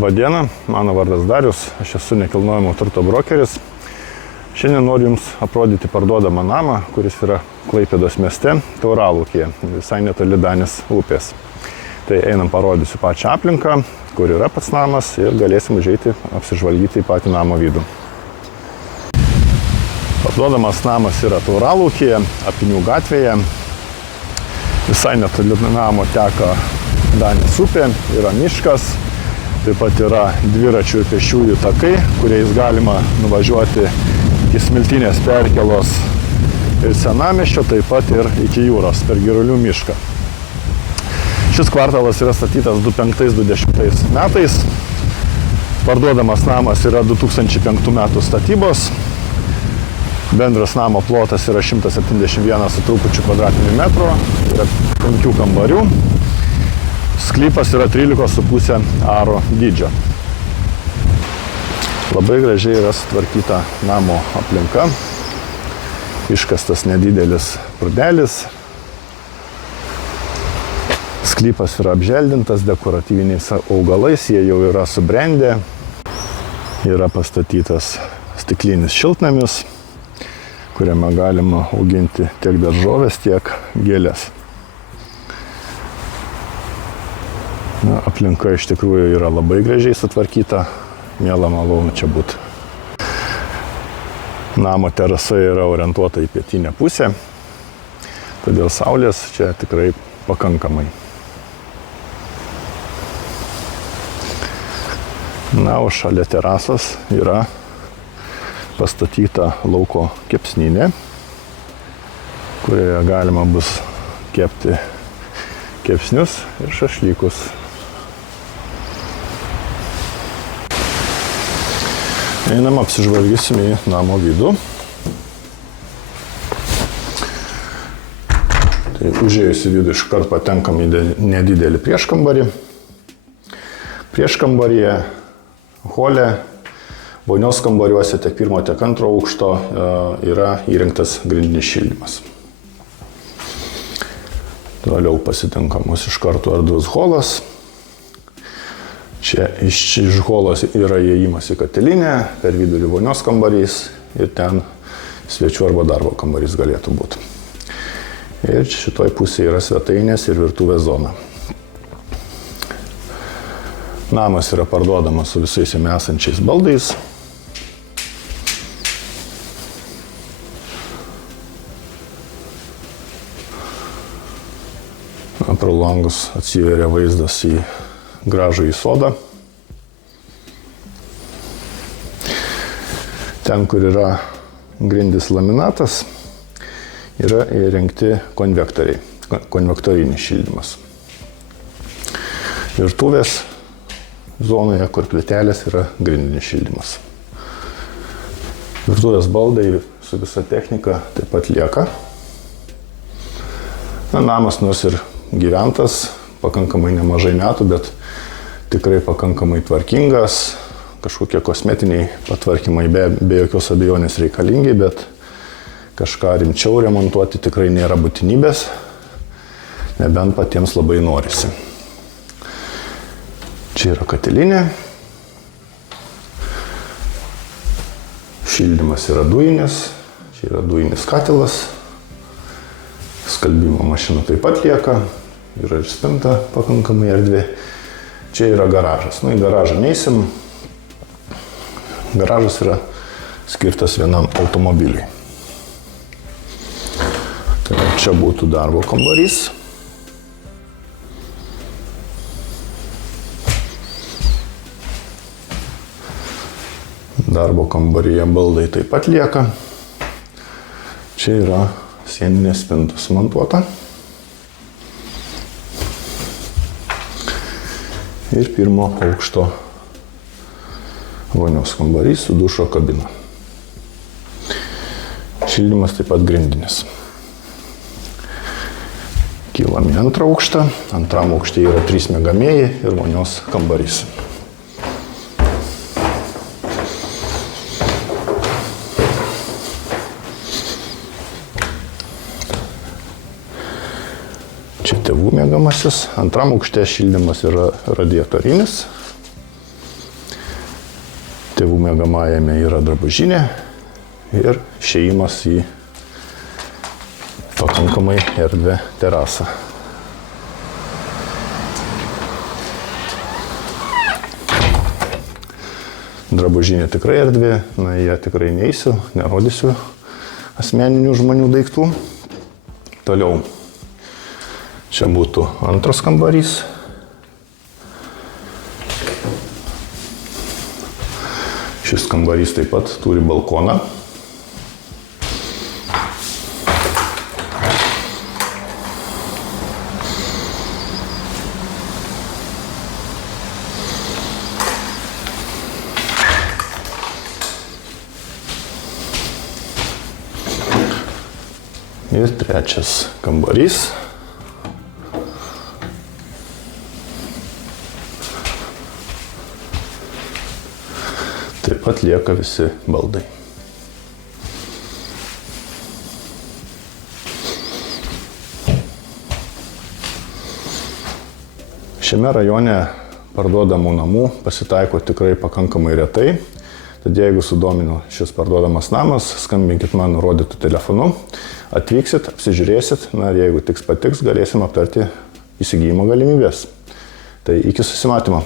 Labą dieną, mano vardas Darius, aš esu nekilnojamo turto brokeris. Šiandien noriu Jums aprodyti parduodamą namą, kuris yra Klaipėdos mieste, Tauralaukyje, visai netoli Danės upės. Tai einam parodysiu pačią aplinką, kur yra pats namas ir galėsim užeiti apsižvalgyti į patį namo vidų. Parduodamas namas yra Tauralaukyje, Apynių gatvėje. Visai netoli namo teka Danės upė, yra miškas, taip pat yra dviračių ir pėsčiųjų takai, kuriais galima nuvažiuoti iki Smiltynės perkėlos ir Senamiesčio, taip pat ir iki jūros per Girulių mišką. Šis kvartalas yra statytas 2005-2010 metais. Parduodamas namas yra 2005 metų statybos. Bendras namo plotas yra 171 su trupučiu kvadratinių metrų, yra 5 kambarių. Sklypas yra 13,5 aro dydžio. Labai gražiai yra sutvarkyta namo aplinka. Iškastas nedidelis prūdelis. Sklypas yra apželdintas dekoratyviniais augalais, jie jau yra subrendę. Yra pastatytas stiklinis šiltnamis, kuriame galima auginti tiek daržoves, tiek gėles. Aplinka iš tikrųjų yra labai gražiai sutvarkyta, miela malonu čia būti. Namo terasa yra orientuota į pietinę pusę, todėl saulės čia tikrai pakankamai. O šalia terasos yra pastatyta lauko kepsninė, kurioje galima bus kepti kepsnius ir šašlykus. Einam apsižvalgysim į namo vidų. Tai užėjus į vidų iškart patenkam į nedidelį prieškambarį. Prieškambaryje, hole, vonios kambariuose tiek pirmo, tiek antro aukšto yra įrengtas grindinis šildymas. Toliau pasitinkam mūsų iš karto erdvus holas. Čia iš holos yra įėjimas į katilinę, per vidurį vonios kambarys ir ten svečių arba darbo kambarys galėtų būti. Ir šitoj pusėje yra svetainės ir virtuvės zona. Namas yra parduodamas su visais jame esančiais baldais. Pro langus atsiveria vaizdas į gražų į sodą. Ten, kur yra grindis laminatas, yra įrengti konvektoriai, konvektorinis šildymas. Virtuvės zonoje, kur plytelės, yra grindinis šildymas. Virtuvės baldai su visa technika taip pat lieka. Namas nors ir gyventas pakankamai nemažai metų, bet tikrai pakankamai tvarkingas. Kažkokie kosmetiniai patvarkymai be jokios abejonės reikalingi, bet kažką rimčiau remontuoti tikrai nėra būtinybės, nebent patiems labai norisi. Čia yra katilinė. Šildymas yra dujinis, čia yra dujinis katilas. Skalbimo mašina taip pat lieka. Yra ir spinta pakankamai erdvė. Čia yra garažas. Į garažą neisim. Garažas yra skirtas vienam automobiliui. Tai čia būtų darbo kambarys. Darbo kambaryje baldai taip pat lieka. Čia yra sieninė spinta sumontuota. Ir pirmo aukšto vonios kambarys su dušo kabina. Šildymas taip pat grindinis. Kylam į antrą aukštą. Antram aukšte yra 3 miegamieji ir vonios kambarys. Čia tėvų miegamasis. Antram aukšte šildymas yra radiatorinis. Tėvų miegamajame yra drabužinė ir išėjimas į pakankamai erdvę terasą. Drabužinė tikrai erdvė, na, jie tikrai neįsiu, nerodysiu asmeninių žmonių daiktų. Toliau, čia būtų antras kambarys. Šis kambarys taip pat turi balkoną. Ir trečias kambarys. Taip pat lieka visi baldai. Šiame rajone parduodamų namų pasitaiko tikrai pakankamai retai. Tad jeigu sudomino šis parduodamas namas, skambinkit man nurodytu telefonu. Atvyksit, apsižiūrėsit, na ir jeigu tiks patiks, galėsim aptarti įsigijimo galimybės. Tai iki susimatymo.